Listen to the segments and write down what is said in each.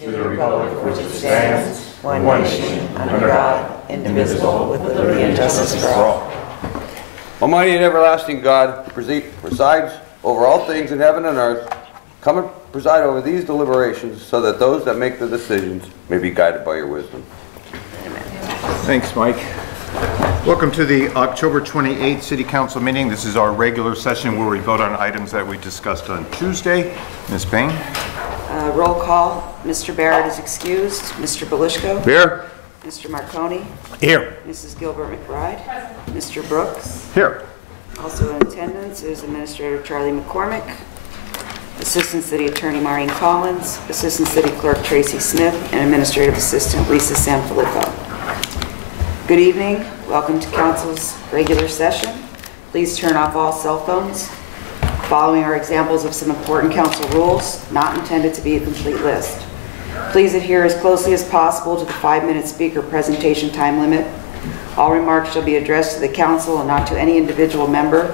to the republic for which it stands, one nation, under God, indivisible, with liberty and justice for all. Almighty and everlasting God, who presides over all things in heaven and earth, come and preside over these deliberations so that those that make the decisions may be guided by your wisdom. Amen. Thanks, Mike. Welcome to the October 28th City Council meeting. This is our regular session where we vote on items that we discussed on Tuesday. Ms. Payne? Roll call. Mr. Barrett is excused. Mr. Belishko? Here. Mr. Marconi? Here. Mrs. Gilbert McBride? Mr. Brooks? Here. Also in attendance is Administrator Charlie McCormick, Assistant City Attorney Maureen Collins, Assistant City Clerk Tracy Smith, and Administrative Assistant Lisa Sanfilippo. Good evening. Welcome to Council's regular session. Please turn off all cell phones. Following are examples of some important Council rules, not intended to be a complete list. Please adhere as closely as possible to the 5-minute speaker presentation time limit. All remarks shall be addressed to the Council and not to any individual member.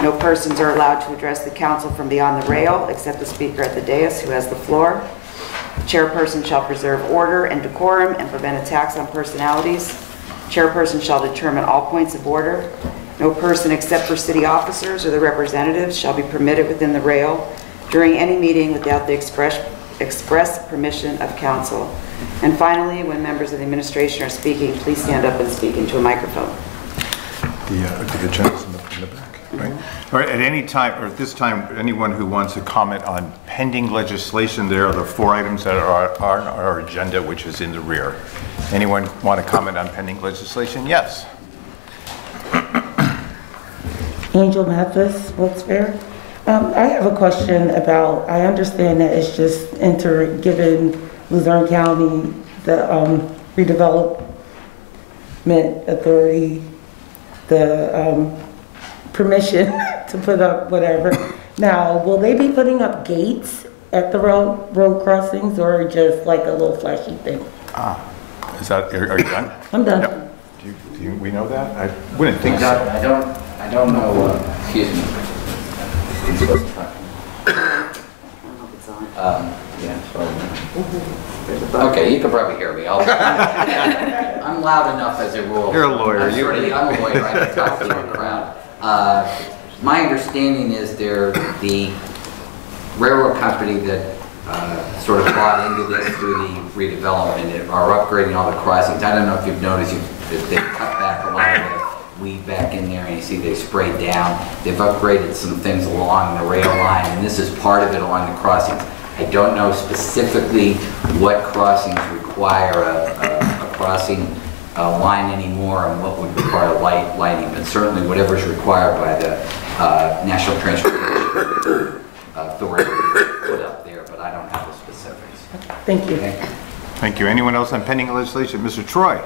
No persons are allowed to address the Council from beyond the rail except the speaker at the dais who has the floor. The chairperson shall preserve order and decorum and prevent attacks on personalities. Chairperson shall determine all points of order. No person except for city officers or the representatives shall be permitted within the rail during any meeting without the express permission of council. And finally, when members of the administration are speaking, please stand up and speak into a microphone. The gentleman in the back, right? All right, at any time, or at this time, anyone who wants to comment on pending legislation, there are the 4 items that are on our agenda, which is in the rear. Anyone want to comment on pending legislation? Yes. Angel Mathis, Wilkes-Barre. I have a question about, I understand that it's just giving Luzerne County the redevelopment authority the permission to put up whatever. Now, will they be putting up gates at the road crossings or just like a little flashy thing? Is that, are you done? I'm done. Yep. Do we know that? I wouldn't think so. I don't know, excuse me. It's supposed to yeah, sorry. Okay, you can probably hear me. I'm loud enough as a rule. You're a lawyer. I'm a lawyer. I can talk to the crowd. My understanding is they're the railroad company that sort of bought into this through the redevelopment and are upgrading all the crossings. I don't know if you've noticed that they cut back a lot of the weed back in there, and you see they sprayed down. They've upgraded some things along the rail line, and this is part of it along the crossings. I don't know specifically what crossings require a crossing line anymore and what would require lighting, but certainly whatever is required by the National Transportation Authority put up there, but I don't have the specifics. Thank you. Okay. Thank you. Anyone else on pending legislation? Mr. Troy.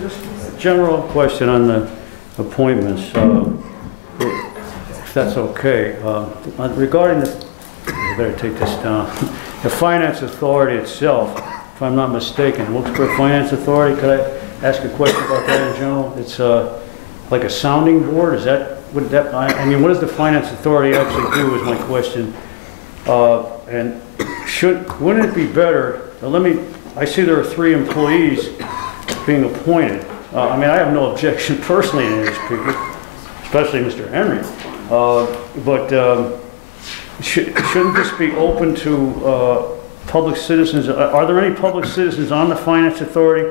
Just a general question on the appointments, if that's okay. Regarding the, I better take this down, the Finance Authority itself, if I'm not mistaken, Wilkes-Barre Finance Authority, could I ask a question about that in general? It's like a sounding board, is that, would that, I mean, what does the Finance Authority actually do is my question. And wouldn't it be better, I see there are 3 employees being appointed. I mean, I have no objection personally to these people, especially Mr. Henry. But shouldn't this be open to public citizens? Are there any public citizens on the Finance Authority?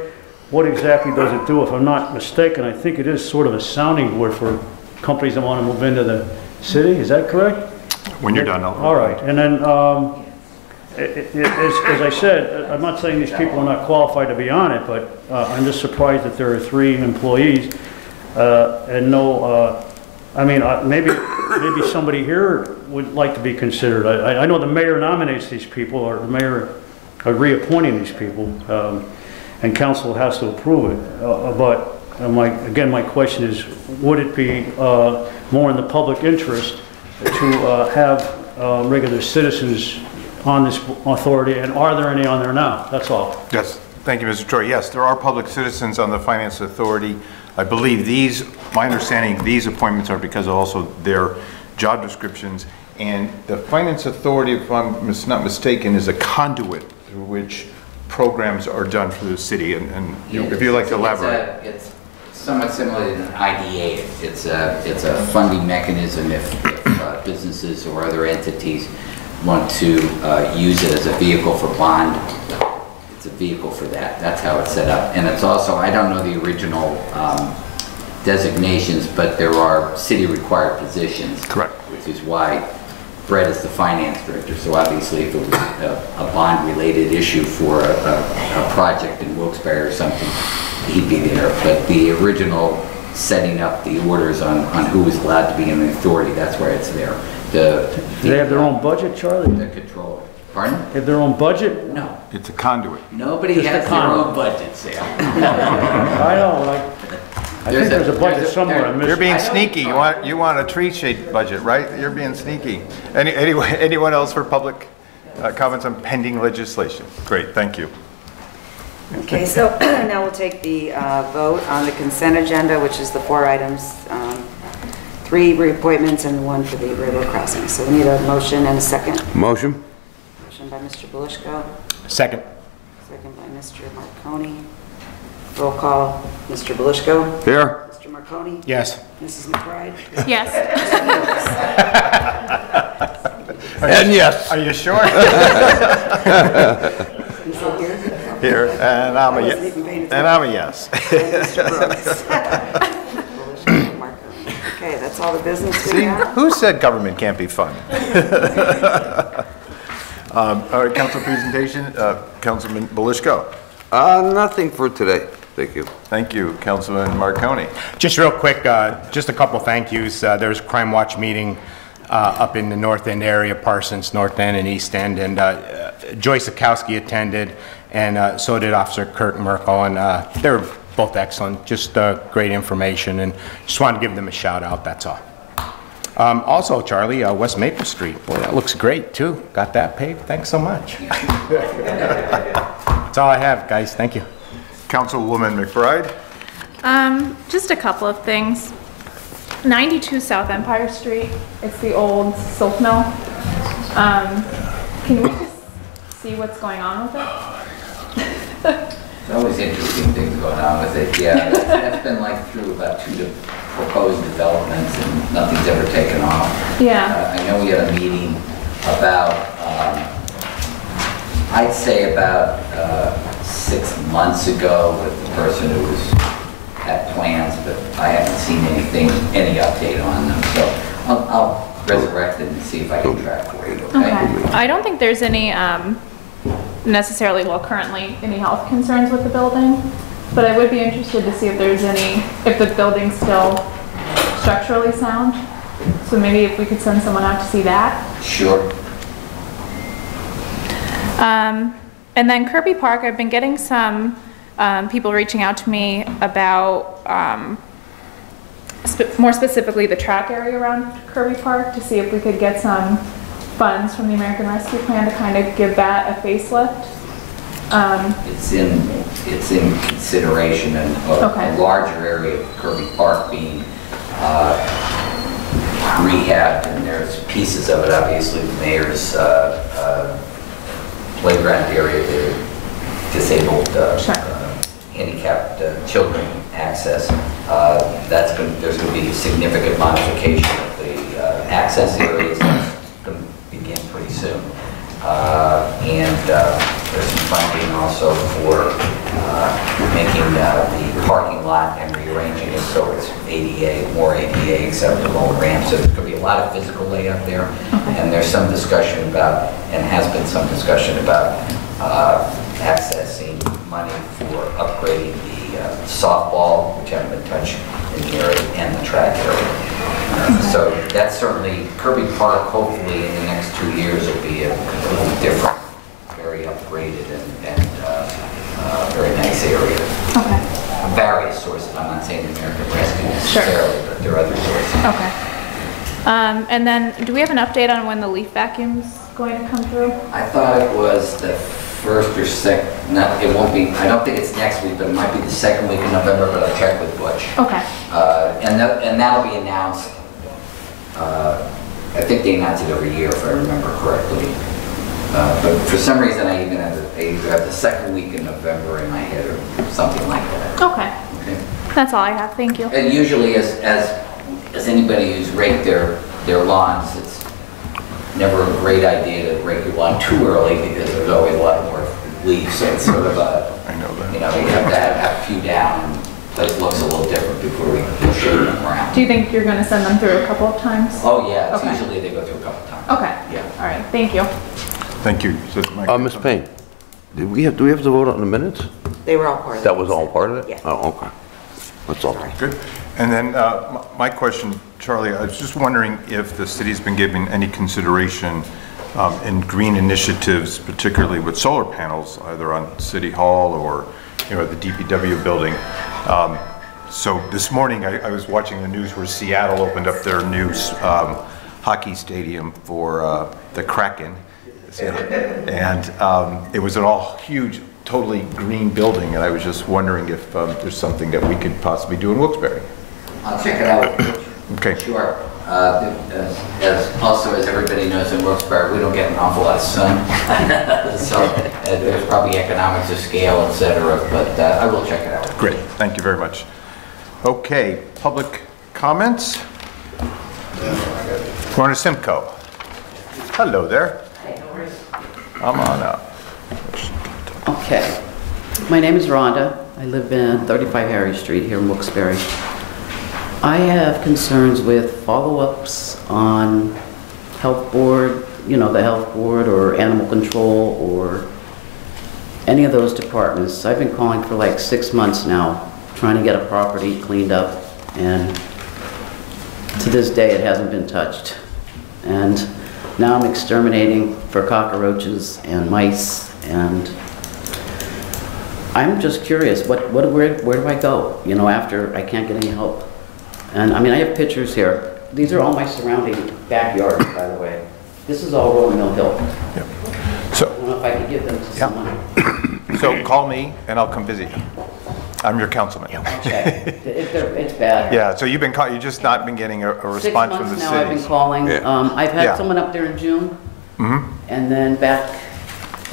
What exactly does it do? If I'm not mistaken, I think it is sort of a sounding board for companies that want to move into the city. Is that correct? When you're done, all right. And then, as I said, I'm not saying these people are not qualified to be on it, but I'm just surprised that there are 3 employees and no. I mean, maybe somebody here would like to be considered. I know the mayor nominates these people, or the mayor are reappointing these people, and council has to approve it. But my question is, would it be more in the public interest to have regular citizens on this authority, and are there any on there now? That's all. Yes, thank you, Mr. Troy. Yes, there are public citizens on the Finance Authority. I believe my understanding, these appointments are because of also their job descriptions And the Finance Authority, if I'm not mistaken, is a conduit through which programs are done for the city. And if you'd like to elaborate. It's somewhat similar to an IDA. It's a funding mechanism if businesses or other entities want to use it as a vehicle for bond. It's a vehicle for that. That's how it's set up. And it's also, I don't know the original designations, but there are city required positions. Correct. Which is why Brett is the finance director. So obviously if it was a bond related issue for a project in Wilkes-Barre or something, he'd be there. But the original setting up the orders on who was allowed to be in the authority, that's where it's there. Do they have their own budget, Charlie? The controller. Pardon? They have their own budget? No. It's a conduit. Nobody Just has a their conduit. own budget, Sam. I know, I think there's a budget somewhere. I'm You're missing. being sneaky. You want a tree shade budget, right? You're being sneaky. Anyone else for public comments on pending legislation? Great, thank you. Okay, so now we'll take the vote on the consent agenda, which is the 4 items, 3 reappointments and 1 for the railroad crossing. So we need a motion and a second. Motion? Motion by Mr. Belishko, Second. second by Mr. Marconi. Roll call, Mr. Belishko. Here. Mr. Marconi. Yes. Mrs. McBride. Yes. And yes. Are you sure? Is he here? Here, and I'm a I yes. wasn't even paying And I'm a yes. And Mr. Brooks. Belishko, Marconi. Okay, that's all the business we See, have. who said government can't be fun? All right, council presentation, Councilman Belishko. Nothing for today. Thank you. Thank you, Councilman Marconi. Just real quick, just a couple thank yous. There was a Crime Watch meeting up in the North End area, Parsons, North End and East End, and Joyce Sikowski attended, and so did Officer Kirk Merkel, and they were both excellent, just great information, and just wanted to give them a shout out, that's all. Also, Charlie, West Maple Street, boy, that looks great too. Got that paved, thanks so much. That's all I have, guys, thank you. Councilwoman McBride. Just a couple of things. 92 South Empire Street, it's the old silk mill. Can we just see what's going on with it? There's always interesting things going on with it. Yeah, that's been like through about 2 proposed developments and nothing's ever taken off. Yeah. I know we had a meeting about, I'd say about 6 months ago with the person who had plans, but I haven't seen anything, any update on them. So I'll resurrect it and see if I can track for you, okay? I don't think there's any, necessarily, well, currently, any health concerns with the building, but I would be interested to see if there's any, if the building's still structurally sound. So maybe if we could send someone out to see that. Sure. And then Kirby Park, I've been getting some people reaching out to me about, more specifically, the track area around Kirby Park to see if we could get some funds from the American Rescue Plan to kind of give that a facelift. It's in consideration, and a larger area of Kirby Park being rehabbed, and there's pieces of it, obviously, the mayor's playground area, the disabled, handicapped children access. There's going to be a significant modification of the access areas. That's going to begin pretty soon. And there's some funding also for making the parking lot and rearranging it so it's ADA, more ADA acceptable ramps. So there's going to be a lot of physical layout there. And there's some discussion about, and has been some discussion about accessing money for upgrading the softball, which haven't been touched in the area, and the track area. So that's certainly, Kirby Park, hopefully in the next 2 years, will be a completely different, very upgraded and very nice area. Okay. Various sources. I'm not saying the American Rescue necessarily, but there are other sources. Okay. And then, do we have an update on when the leaf vacuum's going to come through? I thought it was the first or second, no, it won't be, I don't think it's next week, but it might be the second week in November, but I'll check with Butch. Okay. And that'll be announced at think they announce it every year, if I remember correctly. But for some reason, I either have the second week in November in my head or something like that. Okay. Okay. That's all I have. Thank you. And usually, as anybody who's raked their lawns, it's never a great idea to rake your lawn too early because there's always a lot more leaves. So it's sort of a, I know that. you know, you have to have a few down. And the place looks a little different before we shade them around. Do you think you're going to send them through a couple of times? Oh yeah, it's Okay. usually they go through a couple times. Okay. Yeah. All right. Thank you. Thank you. Ms. Payne, do we have to vote on the minutes? They were all part of it. That was all part of it? Yes. Oh, okay. That's all. Good. And then my question, Charlie, I was just wondering if the city's been giving any consideration in green initiatives, particularly with solar panels, either on City Hall or, you know, the DPW building. So this morning I was watching the news where Seattle opened up their new hockey stadium for the Kraken. And it was an all huge, totally green building, and I was just wondering if there's something that we could possibly do in Wilkes-Barre. I'll check it out. Okay. Sure. As everybody knows in Wilkes-Barre, we don't get an awful lot of sun. So there's probably economics of scale, et cetera, but I will check it out. Great, thank you very much. Okay, public comments? Corner Simcoe. Hello there. Come on up. Okay. My name is Rhonda. I live in 35 Harry Street here in Wilkes-Barre. I have concerns with follow-ups on health board, you know, the health board or animal control or any of those departments. I've been calling for like 6 months now, trying to get a property cleaned up, and to this day it hasn't been touched. And now I'm exterminating for cockroaches and mice, and I'm just curious, where do I go, you know, after I can't get any help? And I mean, I have pictures here. These are all my surrounding backyards, by the way. This is all Rolling Mill Hill. Yep. I So, don't know if I could give them to someone. so call me and I'll come visit you. I'm your councilman. Okay, it's bad. Yeah, so you've just not been getting a response from the 6 months now I've been cities. calling. Yeah. I've had Yeah. someone up there in June, Mm-hmm, and then back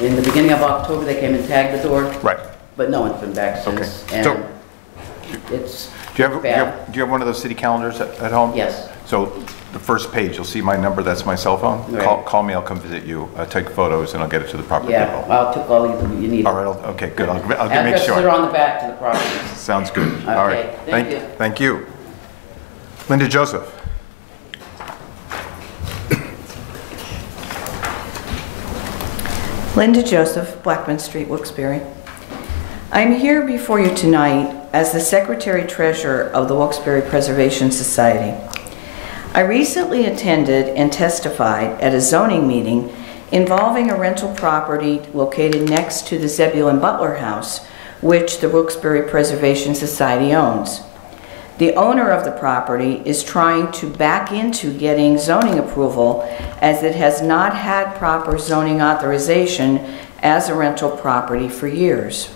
in the beginning of October, they came and tagged the door, right. but no one's been back Okay. since. So- And it's Do you bad. have one of those city calendars at home? Yes. So the first page, you'll see my number, that's my cell phone. Right. Call me, I'll come visit you, take photos, and I'll get it to the proper Yeah, people. well, I took all these that you need. All right, okay, good, I'll make Addresses are sure. on the back to the property. Sounds good. All right. Okay, thank you. Thank you. Linda Joseph. Linda Joseph, Blackman Street, Wilkes-Barre. I'm here before you tonight as the Secretary-Treasurer of the Wilkes-Barre Preservation Society. I recently attended and testified at a zoning meeting involving a rental property located next to the Zebulon Butler House, which the Wilkes-Barre Preservation Society owns. The owner of the property is trying to back into getting zoning approval as it has not had proper zoning authorization as a rental property for years.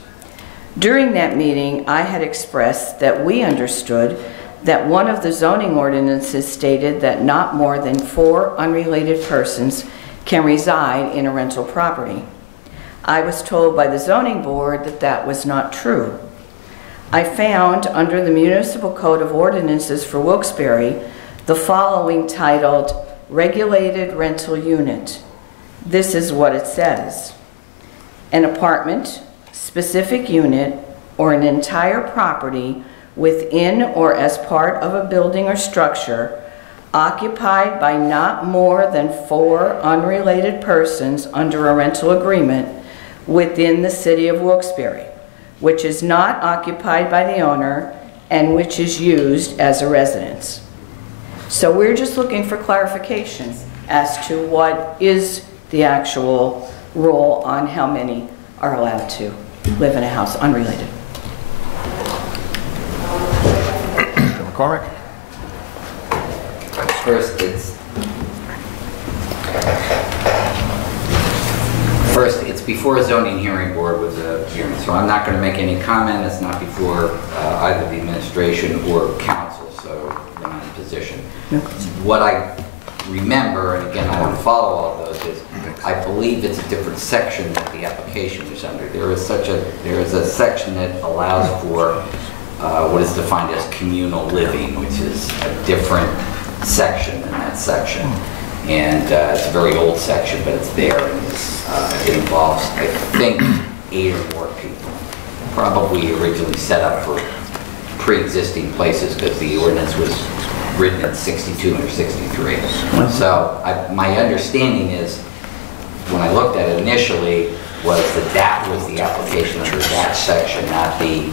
During that meeting, I had expressed that we understood that one of the zoning ordinances stated that not more than 4 unrelated persons can reside in a rental property. I was told by the zoning board that that was not true. I found under the Municipal Code of Ordinances for Wilkes-Barre the following titled Regulated Rental Unit. This is what it says. An apartment, specific unit, or an entire property within or as part of a building or structure occupied by not more than 4 unrelated persons under a rental agreement within the city of Wilkes-Barre, which is not occupied by the owner and which is used as a residence. So we're just looking for clarification as to what is the actual rule on how many are allowed to live in a house unrelated. McCormick? First, it's before a zoning hearing board with a hearing, so I'm not going to make any comment. It's not before either the administration or council, so I'm not in a position. What I remember, and again, I want to follow all of those, is I believe it's a different section that the application is under. There is a section that allows for what is defined as communal living, which is a different section than that section. And it's a very old section, but it's there, and it involves, I think, 8 or more people. Probably originally set up for pre-existing places because the ordinance was written in 62 or 63. So my understanding is, when I looked at it initially, was that was the application under that section, not the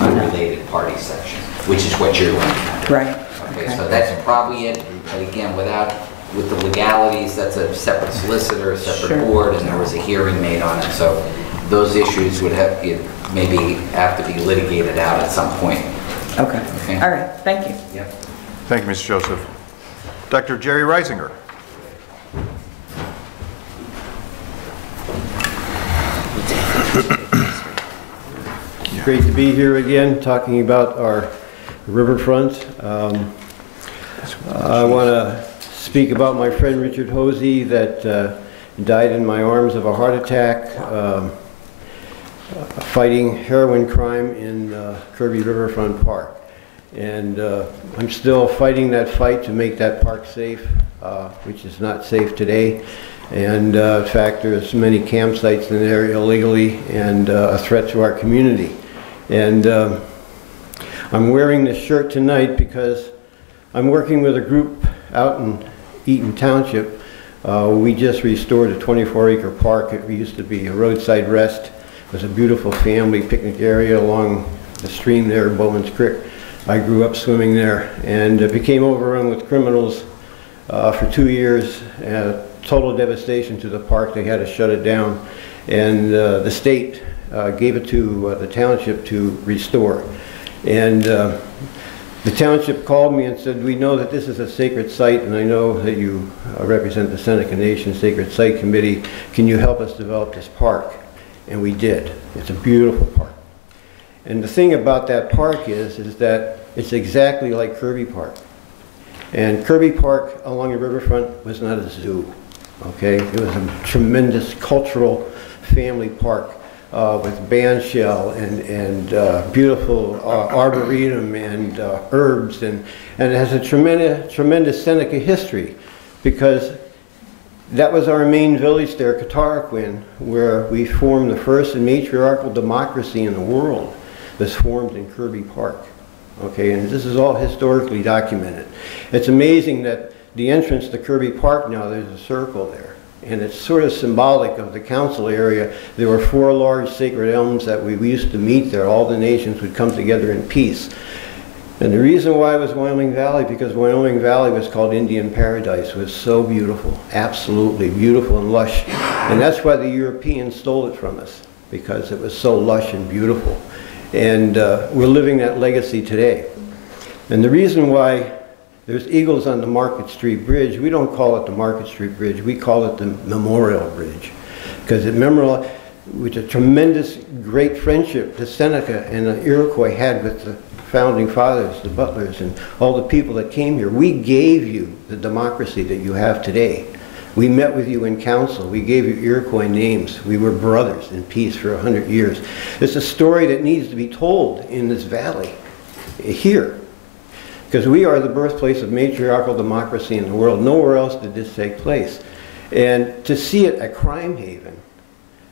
unrelated party section, which is what you're looking at. Right. Okay, so that's probably it. But again, with the legalities, that's a separate solicitor, a separate board, and there was a hearing made on it. So those issues would maybe have to be litigated out at some point. Okay. All right. Thank you. Yeah. Thank you, Mr. Joseph. Dr. Jerry Reisinger. It's great to be here again, talking about our riverfront. I want to speak about my friend Richard Hosey that died in my arms of a heart attack, fighting heroin crime in Kirby Riverfront Park. And I'm still fighting that fight to make that park safe, which is not safe today. And in fact, there's many campsites in there illegally and a threat to our community. And I'm wearing this shirt tonight because I'm working with a group out in Eaton Township. We just restored a 24-acre park. It used to be a roadside rest. It was a beautiful family picnic area along the stream there, Bowman's Creek. I grew up swimming there, and it became overrun with criminals for 2 years. Total devastation to the park. They had to shut it down, and the state gave it to the township to restore. And the township called me and said, we know that this is a sacred site, and I know that you represent the Seneca Nation Sacred Site Committee. Can you help us develop this park? And we did. It's a beautiful park. And the thing about that park is that it's exactly like Kirby Park. And Kirby Park along the riverfront was not a zoo, okay? It was a tremendous cultural family park with bandshell and beautiful arboretum and herbs, and it has a tremendous Seneca history, because that was our main village there, Cataraquin, where we formed the first matriarchal democracy in the world. Was formed in Kirby Park, okay, and this is all historically documented. It's amazing that the entrance to Kirby Park now, there's a circle there, and it's sort of symbolic of the council area. There were 4 large sacred elms that we used to meet there. All the nations would come together in peace. And the reason why it was Wyoming Valley, because Wyoming Valley was called Indian Paradise. It was so beautiful, absolutely beautiful and lush, and that's why the Europeans stole it from us, because it was so lush and beautiful. And we're living that legacy today. And the reason why there's eagles on the Market Street Bridge, we don't call it the Market Street Bridge, we call it the Memorial Bridge. Because it memorialized with a tremendous great friendship that Seneca and the Iroquois had with the founding fathers, the Butlers, and all the people that came here. We gave you the democracy that you have today. We met with you in council. We gave you Iroquois names. We were brothers in peace for 100 years. It's a story that needs to be told in this valley, here, because we are the birthplace of matriarchal democracy in the world. Nowhere else did this take place. And to see it at Crime Haven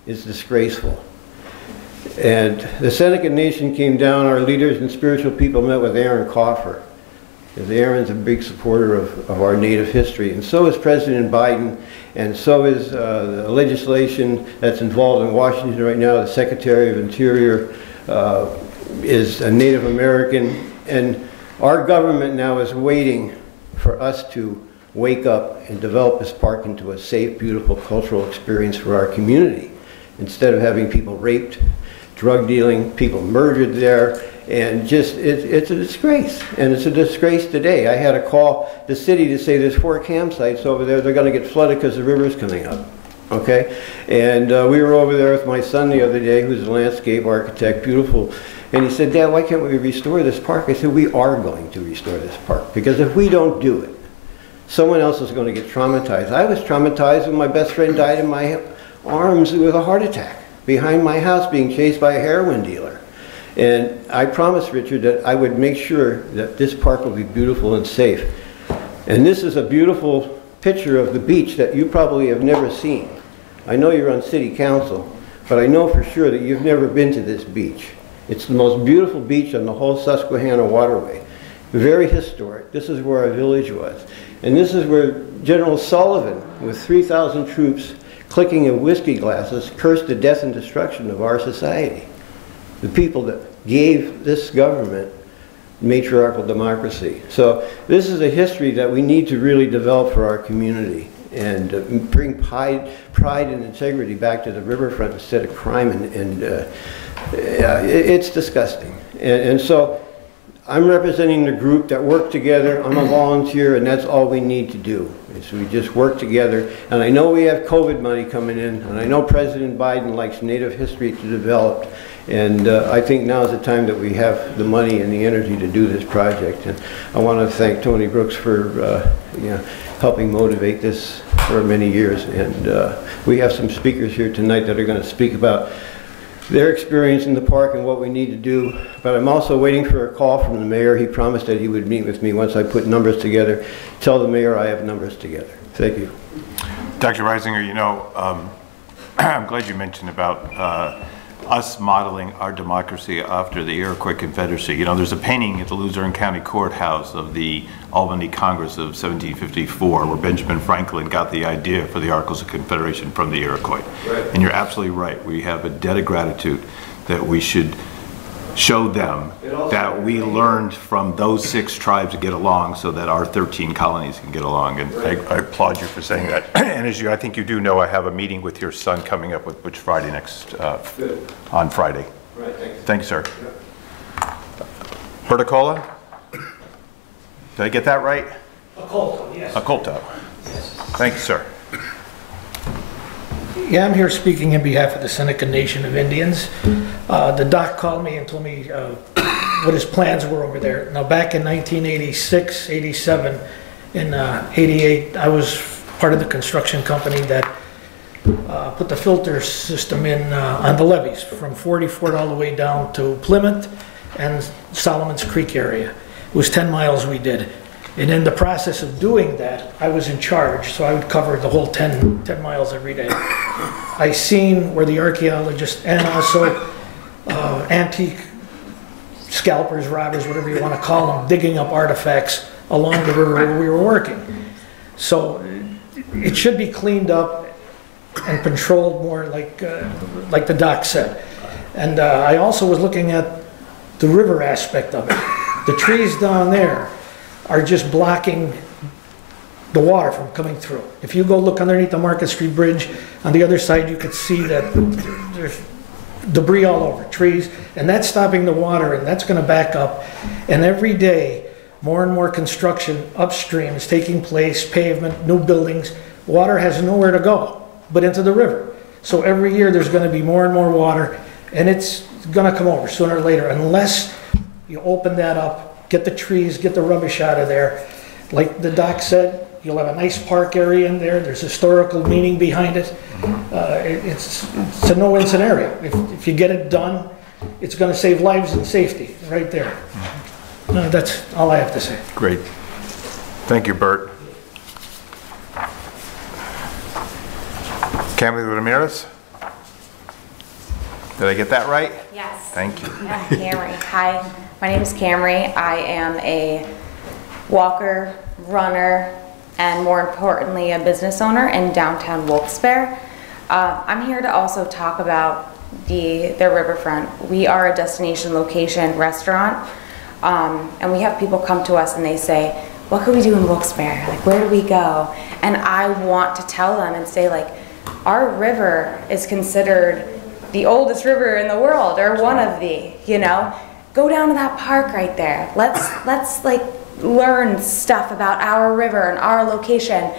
is disgraceful. And the Seneca Nation came down. Our leaders and spiritual people met with Aaron Coffer. Aaron's a big supporter of our Native history, and so is President Biden, and so is the legislation that's involved in Washington right now. The Secretary of Interior is a Native American, and our government now is waiting for us to wake up and develop this park into a safe, beautiful cultural experience for our community, instead of having people raped, drug dealing, people murdered there. And just, it's a disgrace, and it's a disgrace today. I had to call the city to say there's 4 campsites over there. They're going to get flooded because the river's coming up, okay? And we were over there with my son the other day, who's a landscape architect, beautiful. And he said, Dad, why can't we restore this park? I said, we are going to restore this park, because if we don't do it, someone else is going to get traumatized. I was traumatized when my best friend died in my arms with a heart attack behind my house being chased by a heroin dealer. And I promised Richard that I would make sure that this park will be beautiful and safe. And this is a beautiful picture of the beach that you probably have never seen. I know you're on city council, but I know for sure that you've never been to this beach. It's the most beautiful beach on the whole Susquehanna waterway. Very historic. This is where our village was. And this is where General Sullivan, with 3,000 troops clicking of whiskey glasses, cursed the death and destruction of our society. The people that gave this government matriarchal democracy. So this is a history that we need to really develop for our community and bring pride and integrity back to the riverfront instead of crime. It's disgusting. And so I'm representing the group that worked together. I'm a volunteer, and that's all we need to do. Is we just work together. And I know we have COVID money coming in, and I know President Biden likes Native history to develop. And I think now is the time that we have the money and the energy to do this project. And I want to thank Tony Brooks for helping motivate this for many years. And we have some speakers here tonight that are going to speak about their experience in the park and what we need to do. But I'm also waiting for a call from the mayor. He promised that he would meet with me once I put numbers together. Tell the mayor I have numbers together. Thank you. Dr. Reisinger, you know, I'm glad you mentioned about us modeling our democracy after the Iroquois Confederacy. You know, there's a painting at the Luzerne County Courthouse of the Albany Congress of 1754 where Benjamin Franklin got the idea for the Articles of Confederation from the Iroquois. Right. And you're absolutely right. We have a debt of gratitude that we should show them that we learned from those 6 tribes to get along so that our 13 colonies can get along. And right. I applaud you for saying that. And as I think you do know, I have a meeting with your son coming up with Butch Friday on Friday. Right, thanks. Thanks, sir. Yeah. Berticola? Did I get that right? Acolto, yes. Acolto. Yes. Thank you, sir. Yeah, I'm here speaking in behalf of the Seneca Nation of Indians. The doc called me and told me what his plans were over there. Now, back in 1986, 87, and 88, I was part of the construction company that put the filter system in on the levees from 44 all the way down to Plymouth and Solomon's Creek area. It was 10 miles we did. And in the process of doing that, I was in charge, so I would cover the whole 10 miles every day. I seen where the archaeologists and also antique scalpers, robbers, whatever you want to call them, digging up artifacts along the river where we were working. So it should be cleaned up and controlled more like the doc said. And I also was looking at the river aspect of it. The trees down there are just blocking the water from coming through. If you go look underneath the Market Street Bridge, on the other side you could see that there's debris all over, trees, and that's stopping the water, and that's going to back up. And every day, more and more construction upstream is taking place, pavement, new buildings. Water has nowhere to go but into the river. So every year there's going to be more and more water, and it's going to come over sooner or later unless you open that up, get the trees, get the rubbish out of there. Like the doc said, you'll have a nice park area in there. There's historical meaning behind it. It's a no-win scenario. If you get it done, it's going to save lives and safety right there. That's all I have to say. Great. Thank you, Bert. Camila Ramirez? Did I get that right? Yes. Thank you. Yeah, Camry. Hi, my name is Camry. I am a walker, runner, and more importantly, a business owner in downtown Wilkes-Barre. I'm here to also talk about the riverfront. We are a destination location restaurant, and we have people come to us and they say, what can we do in Wilkes-Barre? Like, where do we go? And I want to tell them and say, like, our river is considered the oldest river in the world, or one of the, you know? Go down to that park right there. Let's like learn stuff about our river and our location.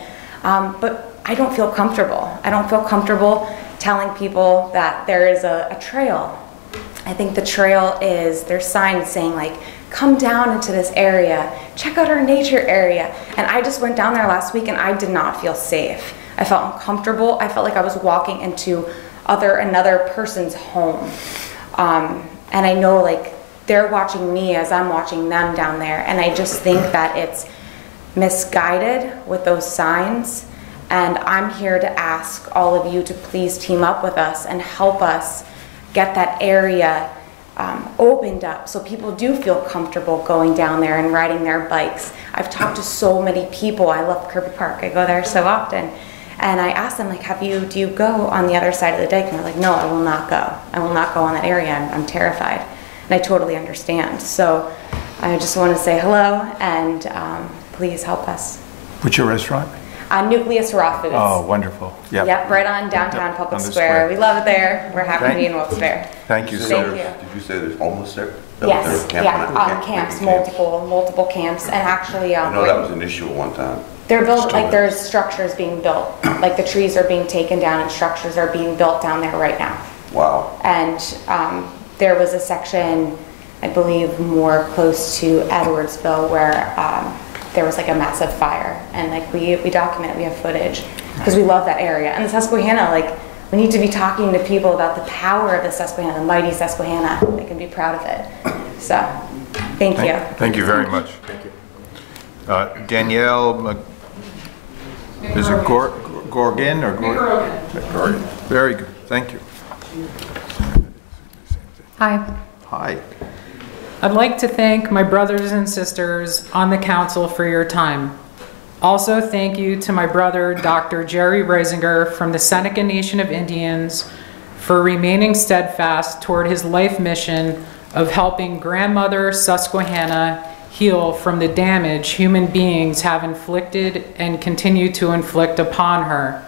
But I don't feel comfortable. I don't feel comfortable telling people that there is a trail. I think the trail is, there's signs saying like, come down into this area, check out our nature area. And I just went down there last week and I did not feel safe. I felt uncomfortable. I felt like I was walking into another person's home. And I know like they're watching me as I'm watching them down there. And I just think that it's misguided with those signs. And I'm here to ask all of you to please team up with us and help us get that area opened up so people do feel comfortable going down there and riding their bikes. I've talked to so many people. I love Kirby Park. I go there so often. And I asked them, like, do you go on the other side of the dike? And they're like, no, I will not go. I will not go on that area. I'm terrified. And I totally understand. So I just want to say hello and please help us. What's your restaurant? Nucleus Raw Foods. Oh, wonderful. Yep. Yep, right on downtown Public on the Square. We love it there. We're happy to be in Wilkes-Barre. Thank you. Thank you. Did you say there's homeless there? Yes, They're yeah, camps, multiple camps, and actually, I know that was an issue at one time. they're built, like there's structures being built, like the trees are being taken down and structures are being built down there right now. Wow. And there was a section, I believe, more close to Edwardsville where there was like a massive fire, and like we document it, we have footage, because we love that area. And the Susquehanna, like, we need to be talking to people about the power of the Susquehanna, the mighty Susquehanna. They can be proud of it. So, thank you. Thank you very much. Thank you. Danielle, is it Gorgon or Gorgon? Very good. Thank you. Hi. Hi. I'd like to thank my brothers and sisters on the council for your time. Also, thank you to my brother, Dr. Jerry Reisinger from the Seneca Nation of Indians for remaining steadfast toward his life mission of helping grandmother Susquehanna heal from the damage human beings have inflicted and continue to inflict upon her.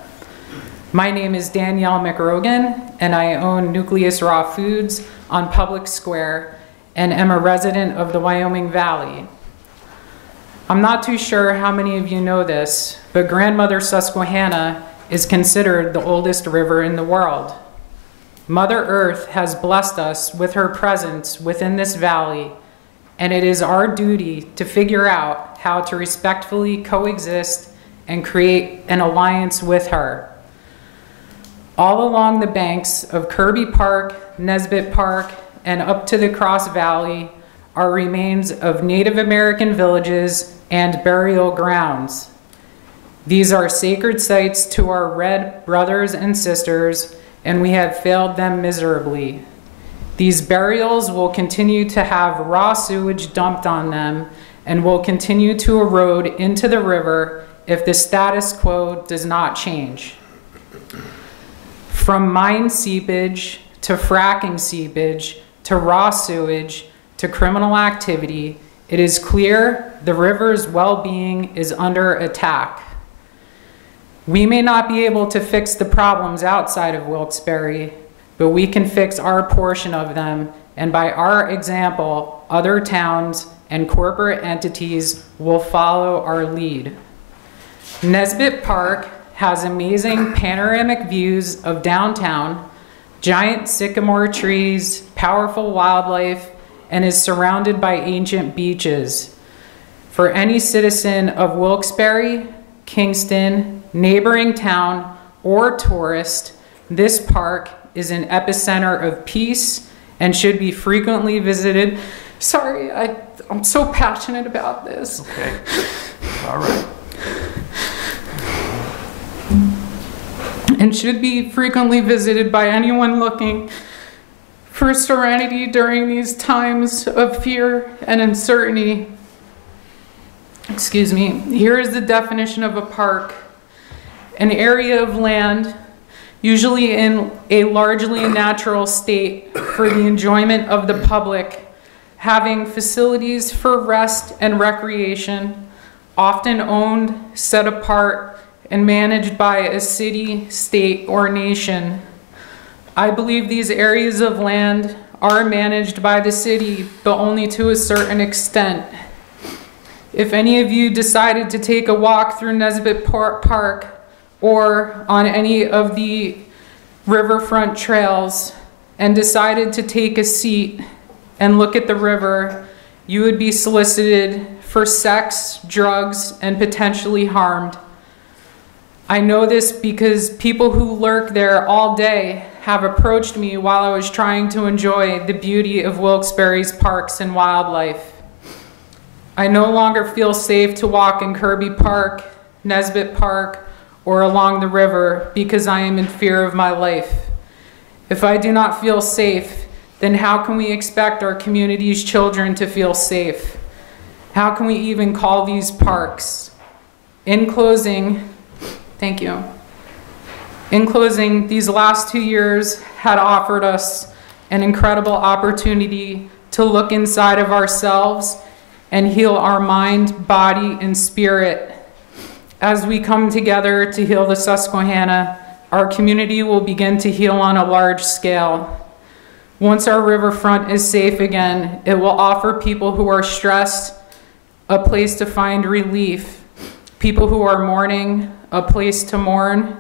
My name is Danielle McRogan, and I own Nucleus Raw Foods on Public Square and am a resident of the Wyoming Valley. I'm not too sure how many of you know this, but Grandmother Susquehanna is considered the oldest river in the world. Mother Earth has blessed us with her presence within this valley, and it is our duty to figure out how to respectfully coexist and create an alliance with her. All along the banks of Kirby Park, Nesbitt Park, and up to the Cross Valley are remains of Native American villages and burial grounds. These are sacred sites to our red brothers and sisters, and we have failed them miserably. These burials will continue to have raw sewage dumped on them and will continue to erode into the river if the status quo does not change. From mine seepage to fracking seepage to raw sewage to criminal activity, it is clear the river's well-being is under attack. We may not be able to fix the problems outside of Wilkes-Barre, but we can fix our portion of them, and by our example, other towns and corporate entities will follow our lead. Nesbitt Park has amazing panoramic views of downtown, giant sycamore trees, powerful wildlife, and is surrounded by ancient beaches. For any citizen of Wilkes-Barre, Kingston, neighboring town, or tourist, this park is an epicenter of peace and should be frequently visited. Sorry, I'm so passionate about this. Okay. All right. And should be frequently visited by anyone looking for serenity during these times of fear and uncertainty. Excuse me. Here is the definition of a park: an area of land, usually in a largely natural state for the enjoyment of the public, having facilities for rest and recreation, often owned, set apart, and managed by a city, state, or nation. I believe these areas of land are managed by the city, but only to a certain extent. If any of you decided to take a walk through Nesbitt Park or on any of the riverfront trails and decided to take a seat and look at the river, you would be solicited for sex, drugs, and potentially harmed. I know this because people who lurk there all day have approached me while I was trying to enjoy the beauty of Wilkes-Barre's parks and wildlife. I no longer feel safe to walk in Kirby Park, Nesbitt Park, or along the river because I am in fear of my life. If I do not feel safe, then how can we expect our community's children to feel safe? How can we even call these parks? In closing, thank you. In closing, these last 2 years had offered us an incredible opportunity to look inside of ourselves and heal our mind, body, and spirit. As we come together to heal the Susquehanna, our community will begin to heal on a large scale. Once our riverfront is safe again, it will offer people who are stressed a place to find relief, people who are mourning a place to mourn,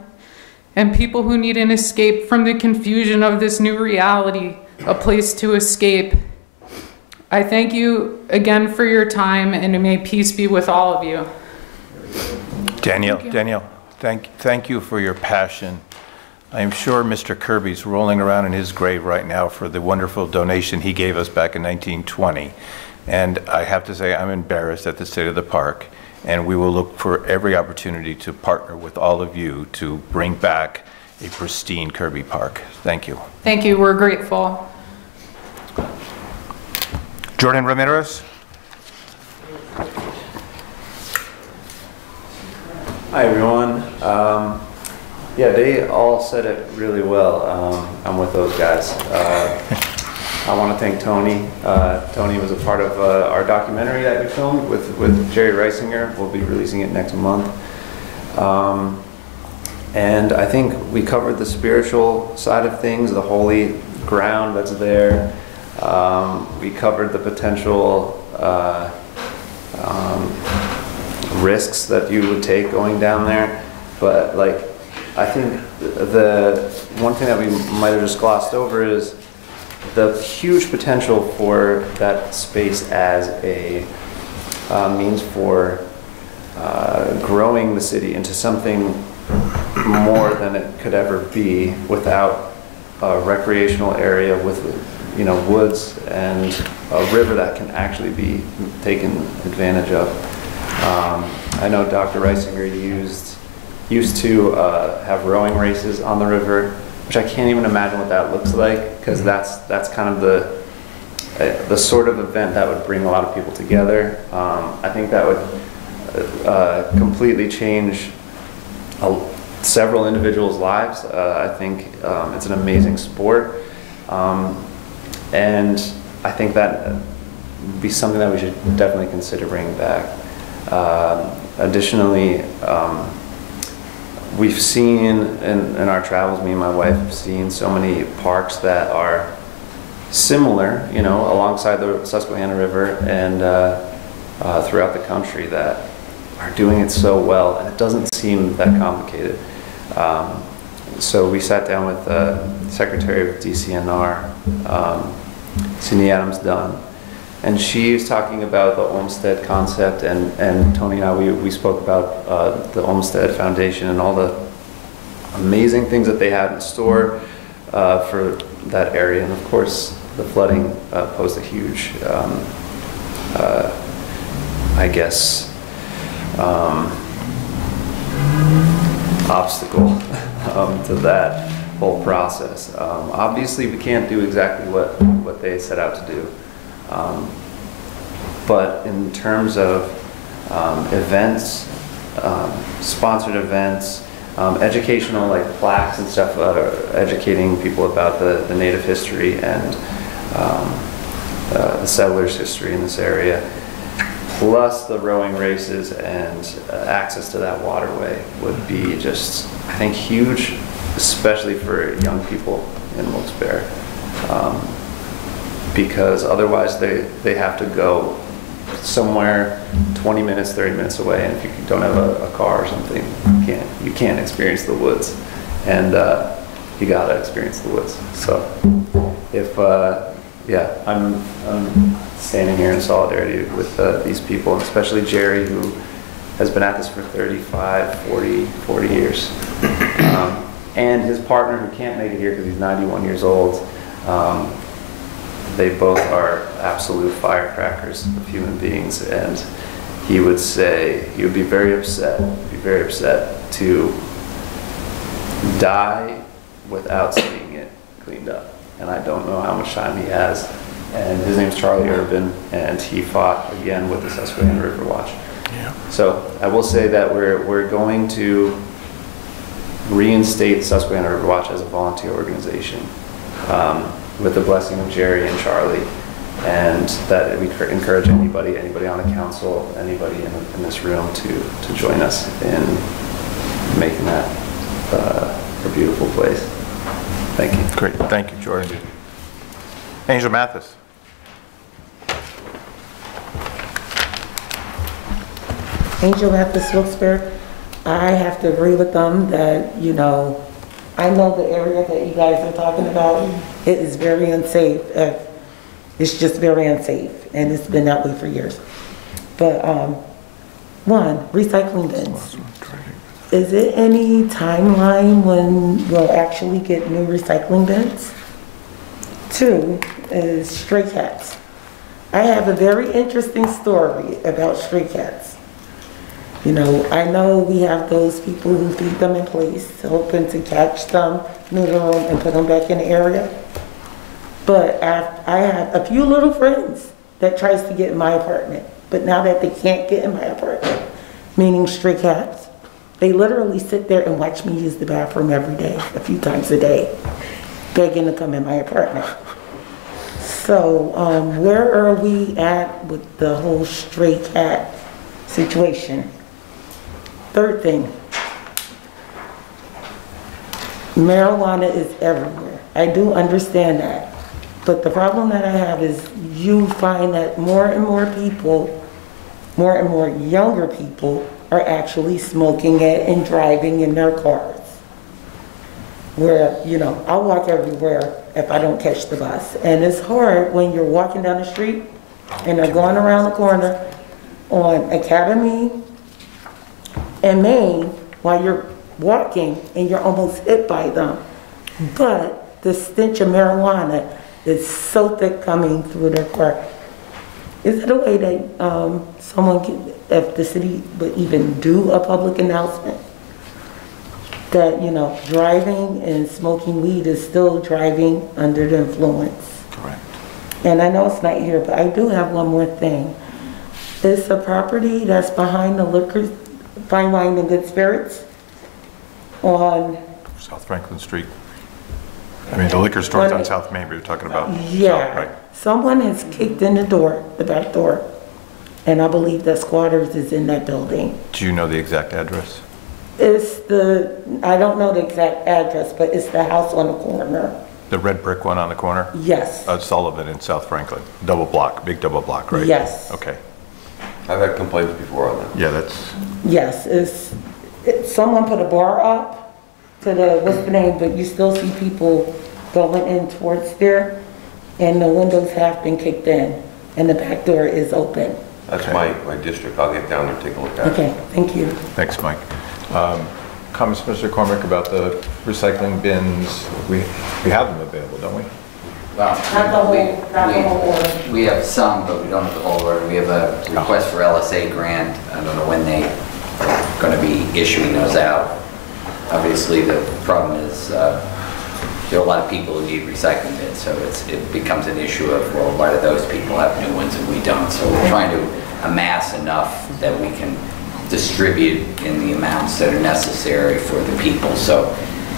and people who need an escape from the confusion of this new reality, a place to escape. I thank you again for your time, and may peace be with all of you. Danielle, thank you for your passion. I am sure Mr. Kirby's rolling around in his grave right now for the wonderful donation he gave us back in 1920. And I have to say, I'm embarrassed at the state of the park, and we will look for every opportunity to partner with all of you to bring back a pristine Kirby Park. Thank you. Thank you, we're grateful. Jordan Ramirez. Hi everyone. Yeah, they all said it really well. I'm with those guys. I want to thank Tony. Tony was a part of our documentary that we filmed with Jerry Reisinger. We'll be releasing it next month. And I think we covered the spiritual side of things, the holy ground that's there. We covered the potential risks that you would take going down there. But like, I think the one thing that we might have just glossed over is the huge potential for that space as a means for growing the city into something more than it could ever be without a recreational area with, you know, woods and a river that can actually be taken advantage of. I know Dr. Reisinger used to have rowing races on the river, which I can't even imagine what that looks like, because that's kind of the sort of event that would bring a lot of people together. I think that would completely change several individuals' lives. I think it's an amazing sport, and I think that would be something that we should definitely consider bringing back. Additionally, we've seen in our travels, me and my wife have seen so many parks that are similar, you know, alongside the Susquehanna River and throughout the country that are doing it so well, and it doesn't seem that complicated. So we sat down with the Secretary of DCNR, Cindy Adams-Dunn, and she was talking about the Olmsted concept, and Tony and I, we spoke about the Olmsted Foundation and all the amazing things that they had in store for that area. And of course, the flooding posed a huge, I guess, obstacle to that whole process. Obviously, we can't do exactly what they set out to do. But in terms of events, sponsored events, educational like plaques and stuff, educating people about the native history and the settlers' history in this area, plus the rowing races and access to that waterway would be just, I think, huge, especially for young people in Wilkes-Barre. Because otherwise they have to go somewhere 20 minutes, 30 minutes away, and if you don't have a car or something, you can't experience the woods, and you gotta experience the woods. So if Yeah, I'm standing here in solidarity with these people, and especially Jerry, who has been at this for 35, 40 years. And his partner, who can't make it here because he's 91 years old. They both are absolute firecrackers of human beings, and he would say he would be very upset to die without seeing it cleaned up. And I don't know how much time he has. And his name's Charlie Urban, and he fought again with the Susquehanna River Watch. Yeah. So I will say that we're going to reinstate Susquehanna River Watch as a volunteer organization with the blessing of Jerry and Charlie, and that we encourage anybody on the council, anybody in this room to join us in making that a beautiful place. Thank you. Great, thank you, Jordan. Angel Mathis. Angel Mathis, Wilkes-Barre. I have to agree with them that, you know, I know the area that you guys are talking about. It is very unsafe. It's just very unsafe, and it's been that way for years. But one, recycling bins. Is it any timeline when we'll actually get new recycling bins? Two is stray cats. I have a very interesting story about stray cats. You know, I know we have those people who feed them in place, hoping to catch them, neuter them, and put them back in the area. But I have a few little friends that tries to get in my apartment, but now that they can't get in my apartment, meaning stray cats, they literally sit there and watch me use the bathroom every day, a few times a day, begging to come in my apartment. So where are we at with the whole stray cat situation? Third thing, marijuana is everywhere. I do understand that. But the problem that I have is you find that more and more people, more and more younger people are actually smoking it and driving in their cars. Where, you know, I'll walk everywhere if I don't catch the bus. And it's hard when you're walking down the street and they're going around the corner on Academy and Main while you're walking and you're almost hit by them. But the stench of marijuana is so thick coming through their car. Is it a way that someone can, if the city would even do a public announcement that, you know, driving and smoking weed is still driving under the influence? Correct. And I know it's not here, but I do have one more thing. It's the property that's behind the liquor, Fine Wine and Good Spirits on South Franklin Street. I mean, the liquor store's on South Main, but you're talking about. Yeah. South, right. Someone has kicked in the door, the back door, and I believe that squatters is in that building. Do you know the exact address? It's I don't know the exact address, but it's the house on the corner. The red brick one on the corner? Yes. Sullivan in South Franklin. Double block, big double block, right? Yes. Okay. I've had complaints before on that. Mm-hmm. Yeah, that's. Yes, someone put a bar up to the, what's the name, but you still see people going in towards there, and the windows have been kicked in, and the back door is open. That's my district. I'll get down there and take a look at it. Okay, thank you. Thanks, Mike. Comments, Mr. Cormick, about the recycling bins? We have them available, don't we? Well, we have some, but we don't have the whole order. We have a request for LSA grant. I don't know when they are going to be issuing those out. Obviously, the problem is there are a lot of people who need recycling bins, so it becomes an issue of, well, why do those people have new ones and we don't? So we're trying to amass enough that we can distribute in the amounts that are necessary for the people. So,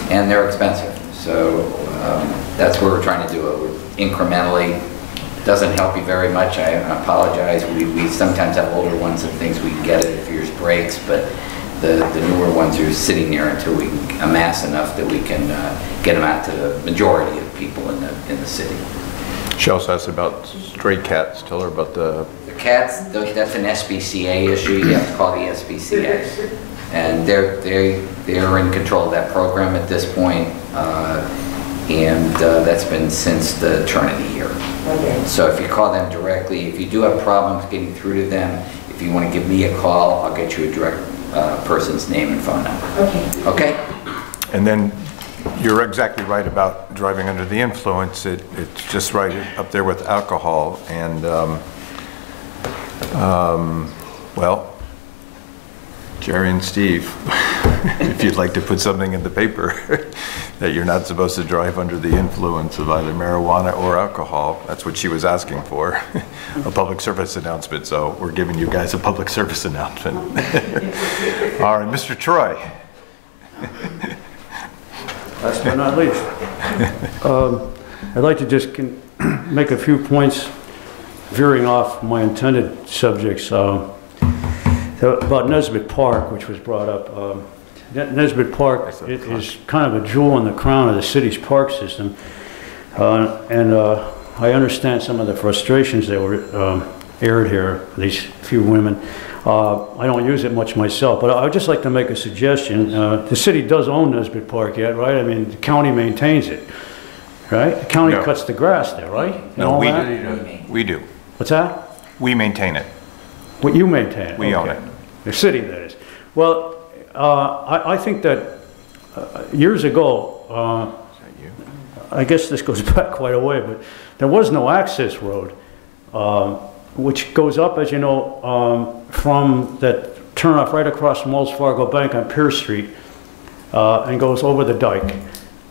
and they're expensive. So that's what we're trying to do it incrementally. It doesn't help you very much. I apologize. We sometimes have older ones and things we can get it if yours breaks, but the newer ones are sitting there until we can amass enough that we can get them out to the majority of people in the city. She also asked about stray cats. Tell her about the cats. That's an SPCA issue. You have to call the SPCA, and they're in control of that program at this point. and that's been since the turn of the year. Okay. So if you call them directly, if you do have problems getting through to them, if you want to give me a call, I'll get you a direct person's name and phone number. Okay. Okay? And then you're exactly right about driving under the influence. It's just right up there with alcohol. And, well, Jerry and Steve, if you'd like to put something in the paper that you're not supposed to drive under the influence of either marijuana or alcohol, that's what she was asking for, a public service announcement. So we're giving you guys a public service announcement. All right, Mr. Troy. Last but not least, I'd like to just make a few points veering off my intended subjects. About Nesbitt Park, which was brought up. Nesbitt Park is kind of a jewel in the crown of the city's park system. And I understand some of the frustrations that were aired here, these few women. I don't use it much myself, but I'd just like to make a suggestion. The city does own Nesbitt Park yet, right? I mean, the county maintains it, right? The county cuts the grass there, right? No, we do. What's that? We maintain it. What, you maintain it? We own it. The city, that is. Well, I think that years ago, I guess this goes back quite a way, but there was no access road, which goes up, as you know, from that turnoff right across from Wells Fargo Bank on Pierce Street and goes over the dike.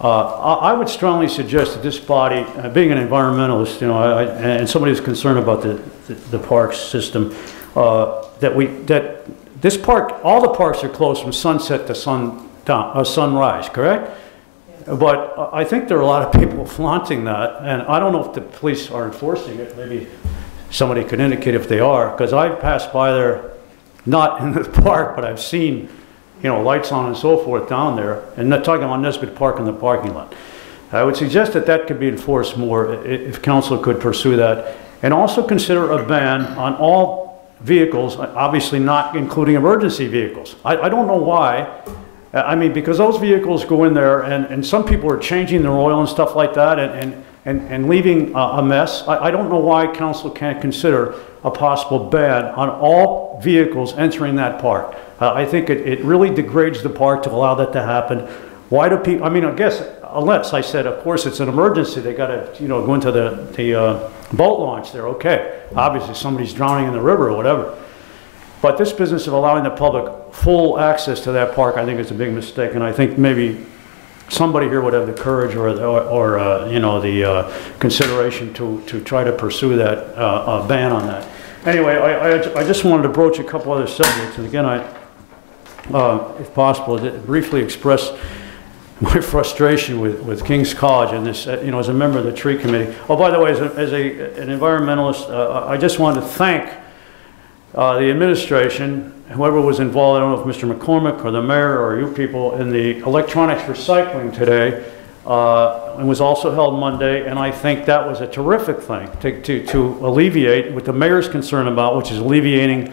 I would strongly suggest that this body, being an environmentalist, you know, and somebody who's concerned about the park system, that this park, all the parks are closed from sunset to sunrise, correct? Yeah. But I think there are a lot of people flaunting that, and I don't know if the police are enforcing it. Maybe somebody could indicate if they are, because I've passed by there, not in the park, but I've seen, you know, lights on and so forth down there, and not talking about Nesbitt Park in the parking lot. I would suggest that that could be enforced more if council could pursue that, and also consider a ban on all vehicles, obviously not including emergency vehicles. I don't know why. I mean, because those vehicles go in there and some people are changing their oil and stuff like that and leaving a mess. I don't know why council can't consider a possible ban on all vehicles entering that park. I think it really degrades the park to allow that to happen. Why do people, I mean, I guess, unless I said, of course, it's an emergency, they got to, you know, go into the boat launch there, okay. Obviously, somebody's drowning in the river or whatever. But this business of allowing the public full access to that park, I think is a big mistake, and I think maybe somebody here would have the courage or you know, the consideration to try to pursue that ban on that. Anyway, I just wanted to broach a couple other subjects, and again, if possible, briefly express my frustration with King's College and this, you know, as a member of the tree committee. Oh, by the way, as an environmentalist, I just wanted to thank the administration, whoever was involved, I don't know if Mr. McCormick or the mayor or you people, in the electronics recycling today. It was also held Monday, and I think that was a terrific thing to alleviate what the mayor's concerned about, which is alleviating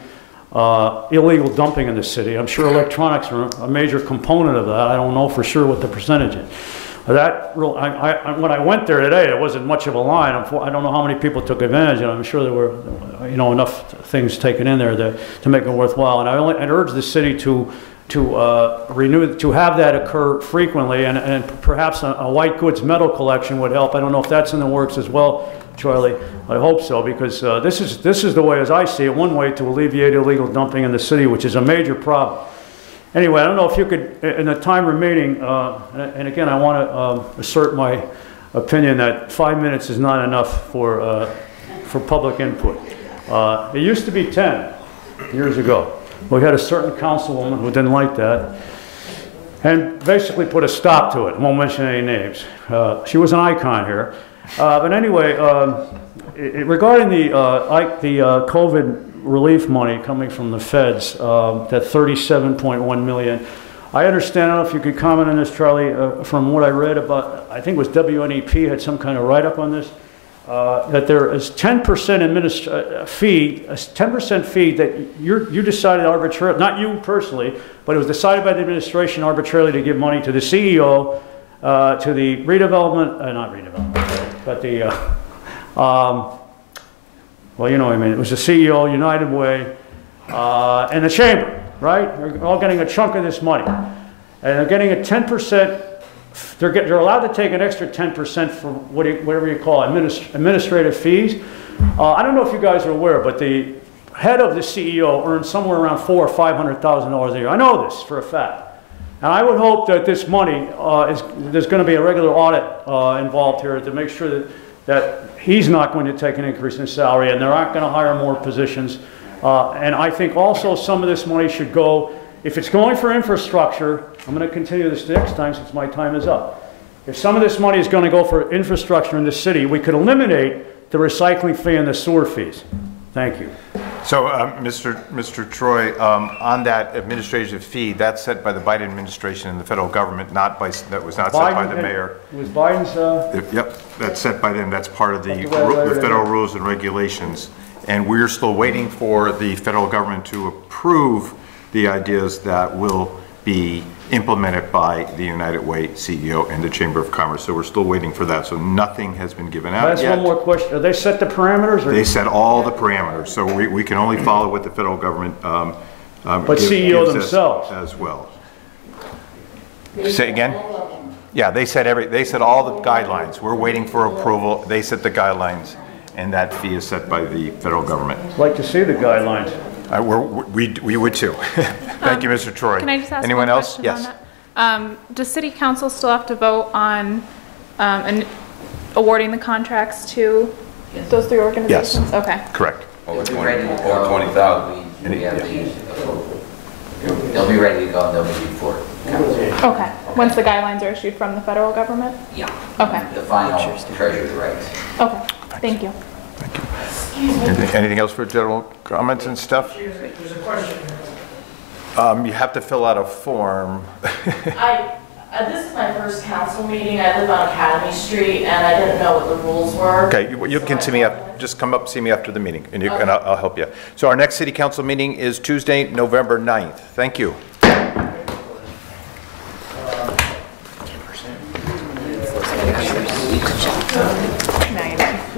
illegal dumping in the city. I'm sure electronics are a major component of that. I don't know for sure what the percentage is. When I went there today, there wasn't much of a line. I don't know how many people took advantage, and I'm sure there were, you know, enough things taken in there to make it worthwhile. And I'd urge the city to have that occur frequently, and perhaps a white goods metal collection would help. I don't know if that's in the works as well, Charlie. I hope so, because this is the way, as I see it, one way to alleviate illegal dumping in the city, which is a major problem. Anyway, I don't know if you could, in the time remaining, and again, I want to assert my opinion that 5 minutes is not enough for public input. It used to be 10 years ago. We had a certain councilwoman who didn't like that and basically put a stop to it. I won't mention any names. She was an icon here. But anyway, regarding the COVID relief money coming from the feds, that $37.1 million, I understand, I don't know if you could comment on this, Charlie, from what I read about, I think it was WNEP had some kind of write-up on this, that there is 10% fee, a 10% fee that you decided arbitrarily, not you personally, but it was decided by the administration arbitrarily to give money to the CEO to the redevelopment, not redevelopment, but the, well, you know what I mean, it was the CEO, United Way, and the chamber, right? They're all getting a chunk of this money. And they're getting a 10%, they're allowed to take an extra 10% for whatever you call administrative fees. I don't know if you guys are aware, but the head of the CEO earns somewhere around $400,000 or $500,000 a year. I know this for a fact. And I would hope that this money, there's going to be a regular audit involved here to make sure that he's not going to take an increase in salary and they're not going to hire more positions. And I think also some of this money should go, if it's going for infrastructure, I'm going to continue this next time since my time is up. If some of this money is going to go for infrastructure in the city, we could eliminate the recycling fee and the sewer fees. Thank you. So, Mr. Troy, on that administrative fee, that's set by the Biden administration and the federal government, that was not set by the mayor. It was Biden's... Yep, that's set by them. That's part of the federal rules and regulations. And we're still waiting for the federal government to approve the ideas that will be implemented by the United Way CEO and the Chamber of Commerce. So we're still waiting for that. So nothing has been given out yet. That's one more question. Are they set the parameters? Or? They set all the parameters. So we can only follow what the federal government but CEO themselves as well. Say again? Yeah, they set all the guidelines. We're waiting for approval. They set the guidelines, and that fee is set by the federal government. I'd like to see the guidelines. We would too. Thank you, Mr. Troy. Can I just ask anyone one else? Yes. On that? Does City Council still have to vote on awarding the contracts to those three organizations? Yes. Okay. Correct. Over 20,000. They'll be ready to go and they'll be before council. Okay. Once the guidelines are issued from the federal government? Yeah. Okay. The final treasury rights. Okay. Thank you. Thank you. Anything else for general comments and stuff? There's a question. You have to fill out a form. This is my first council meeting. I live on Academy Street, and I didn't know what the rules were. Okay, you can see me up. Just come up, see me after the meeting, and I'll help you. So our next city council meeting is Tuesday, November 9th. Thank you.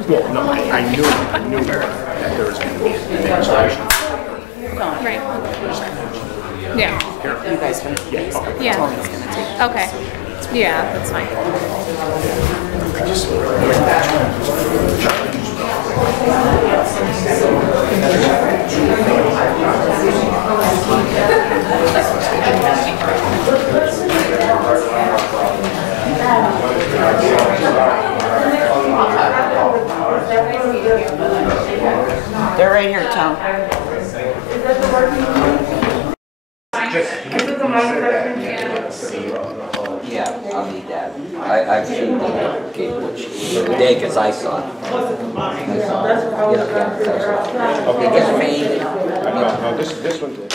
Well, no, I knew that there was going to be an administration. Right. Yeah. You guys can. Yeah. Tony's gonna take. Okay. Yeah, that's fine. They're right here, Tom. Yeah, I'll need that. I've seen the cable today because I saw it. It gets faded. No, this one did.